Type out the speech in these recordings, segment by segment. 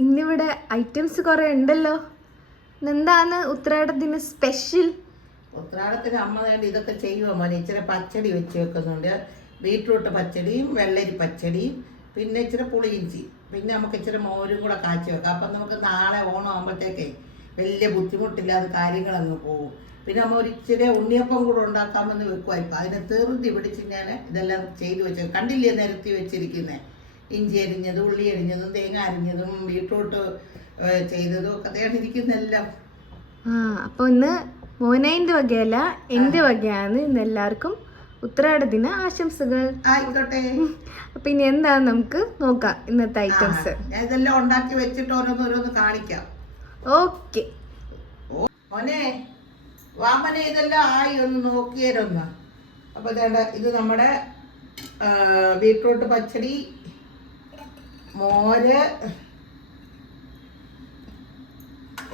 ഇന്നിവിടെ ഐറ്റംസ് കുറെ ഉണ്ടല്ലോ. എന്താണ് ഉത്രാടത്തിന് സ്പെഷ്യൽ? ഉത്രാടത്തിന് അമ്മ വേണ്ടി ഇതൊക്കെ ചെയ്യുമോ മോനെ? ഇച്ചിരി പച്ചടി വെച്ച് വെക്കുന്നുണ്ട്. ബീട്രൂട്ട് പച്ചടിയും വെള്ളരി പച്ചടിയും പിന്നെ ഇച്ചിരി പുളിയിഞ്ചി, പിന്നെ നമുക്ക് ഇച്ചിരി മോരും കൂടെ കാച്ചി വെക്കാം. അപ്പം നമുക്ക് നാളെ ഓണം ആകുമ്പോഴത്തേക്കേ വലിയ ബുദ്ധിമുട്ടില്ലാതെ കാര്യങ്ങളങ്ങ് പോകും. പിന്നെ നമ്മൾ ഒരു ഇച്ചിരി ഉണ്ണിയപ്പം കൂടെ ഉണ്ടാക്കാമെന്ന് വെക്കുമായിരിക്കും. അതിനെ തീർത്തി പിടിച്ച് ഞാൻ ഇതെല്ലാം ചെയ്തു വെച്ചത് കണ്ടില്ലേ, നിരത്തി വെച്ചിരിക്കുന്നത്. ഇഞ്ചി അരിഞ്ഞതും ഉള്ളി അരിഞ്ഞതും തേങ്ങ അരിഞ്ഞതും ബീട്രൂട്ട് ചെയ്തതും ഒക്കെ തേടിയിരിക്കുന്നെല്ലാം. അപ്പോൾ ഇന്ന് മോനൈൻ്റെ വകയല്ല, എൻ്റെ വകയാണ്. ഇന്ന് എല്ലാവർക്കും ഉത്രാടദിന ആശംസകൾ. ആയിക്കോട്ടെ. അപ്പൊ ഇനി എന്താന്ന് നമുക്ക് നോക്കാം ഇന്നത്തെ ഐറ്റംസ്. ഞാൻ ഇതെല്ലാം ഉണ്ടാക്കി വെച്ചിട്ട് ഓരോന്നോരോന്ന് കാണിക്കാം. ഓക്കെ മോനെ വാമനെ, ഇതെല്ലാം ആയി ഒന്ന് നോക്കിയാലൊന്ന്. അപ്പൊ ഇത് നമ്മുടെ ബീട്രൂട്ട് പച്ചടി, മോര്,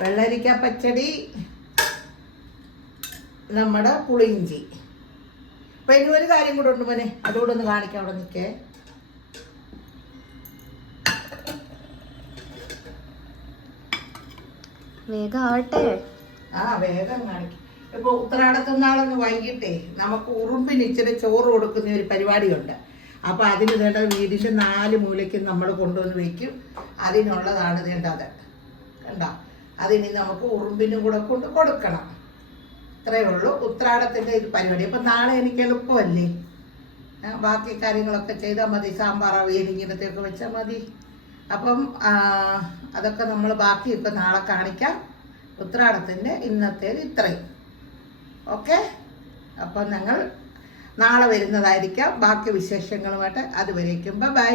വെള്ളരിക്ക പച്ചടി, നമ്മുടെ പുളിയിഞ്ചി. അപ്പൊ ഇനി ഒരു കാര്യം കൂടെ ഉണ്ട് മോനെ, അതുകൂടെ ഒന്ന് കാണിക്കാം. അവിടെ നിൽക്കേ. വേഗം ആവട്ടെ. വേഗം കാണിക്കും. ഇപ്പൊ ഉത്രാടത്തുനാളൊന്ന് വൈകിട്ടേ നമുക്ക് ഉറുമ്പിന് ഇച്ചിരി ചോറ് കൊടുക്കുന്ന ഒരു പരിപാടിയുണ്ട്. അപ്പൊ അതിന് വേണ്ട വീടിന്റെ 4 മൂലയ്ക്കും നമ്മൾ കൊണ്ടുവന്ന് വെക്കും. അതിനുള്ളതാണ് വേണ്ടത്. കണ്ടോ, അതിന് നമുക്ക് ഉറുമ്പിനും കൂടെ കൊണ്ട് കൊടുക്കണം. ഇത്രയേ ഉള്ളൂ ഉത്രാടത്തിന്റെ ഒരു പരിപാടി. അപ്പൊ നാളെ എനിക്ക് എളുപ്പമല്ലേ, ബാക്കി കാര്യങ്ങളൊക്കെ ചെയ്താൽ മതി. സാമ്പാർ അവിയൽ ഇങ്ങനത്തെയൊക്കെ വെച്ചാൽ മതി. അപ്പം അതൊക്കെ നമ്മൾ ബാക്കിയൊക്കെ നാളെ കാണിക്കാം. ഉത്രാടത്തിൻ്റെ ഇന്നത്തേത് ഇത്രയും. ഓക്കെ, അപ്പം ഞങ്ങൾ നാളെ വരുന്നതായിരിക്കാം ബാക്കി വിശേഷങ്ങളുമായിട്ട്. അതുവരേക്കും ബൈ.